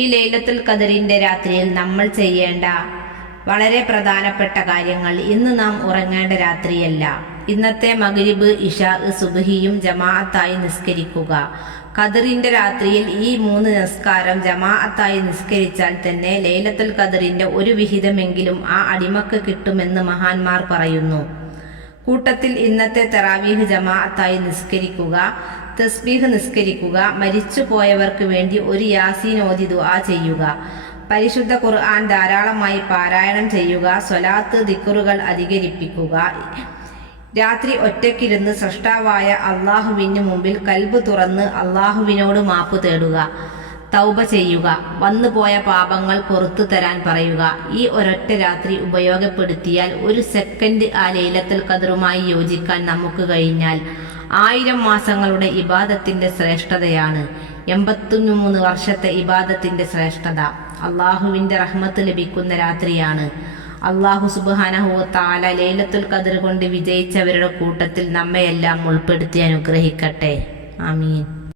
ഈ ലൈലത്തുൽ ഖദറിന്റെ രാത്രിയിൽ നമ്മൾ ചെയ്യേണ്ട വളരെ പ്രധാനപ്പെട്ട കാര്യങ്ങൾ. ഇന്ന് നാം ഉറങ്ങേണ്ട രാത്രിയല്ല. ഇന്നത്തെ മഗ്രിബ്, ഇശാ, സുബ്ഹിയും ജമാഅത്തായി നിസ്കരിക്കുക. ഖദറിന്റെ രാത്രിയിൽ ഈ 3 നിസ്കാരം ജമാഅത്തായി നിസ്കരിച്ചാൽ തന്നെ ലൈലത്തുൽ ഖദറിന്റെ ഒരു വിഹിതമെങ്കിലും ആ അടിമക്ക് കിട്ടുമെന്ന് മഹാന്മാർ പറയുന്നു. കൂട്ടത്തിൽ ഇന്നത്തെ തറാവീഹ് ജമാഅത്തായി നിസ്കരിക്കുക, തസ്ബീഹ് നിസ്കരിക്കുക, മരിച്ചു പോയവർക്ക് വേണ്ടി ഒരു യാസീൻ ഓതി ദുആ ചെയ്യുക, പരിശുദ്ധ ഖുർആൻ ധാരാളമായി പാരായണം ചെയ്യുക, സ്വലാത്ത് ദിക്റുകൾ അധികരിപ്പിക്കുക. രാത്രി ഒറ്റയ്ക്കിരുന്ന് സൃഷ്ടാവായ അള്ളാഹുവിന് മുമ്പിൽ കൽബ് തുറന്ന് അള്ളാഹുവിനോട് മാപ്പ് തേടുക, തൗബ ചെയ്യുക, വന്നുപോയ പാപങ്ങൾ പുറത്തു തരാൻ പറയുക. ഈ ഒരൊറ്റ രാത്രി ഉപയോഗപ്പെടുത്തിയാൽ 1 സെക്കൻഡ് ആ ലൈലത്തുൽ ഖദറുമായി യോജിക്കാൻ നമുക്ക് കഴിഞ്ഞാൽ 1000 മാസങ്ങളുടെ ഇബാദത്തിന്റെ ശ്രേഷ്ഠതയാണ്. 83 വർഷത്തെ ഇബാദത്തിന്റെ ശ്രേഷ്ഠത. അള്ളാഹുവിന്റെ റഹ്മത്ത് ലഭിക്കുന്ന രാത്രിയാണ്. അള്ളാഹു സുബ്ഹാനഹു വ തആല ലൈലത്തുൽ ഖദർ കൊണ്ട് വിജയിച്ചവരുടെ കൂട്ടത്തിൽ നമ്മയെല്ലാം ഉൾപ്പെടുത്തി അനുഗ്രഹിക്കട്ടെ. ആമീൻ.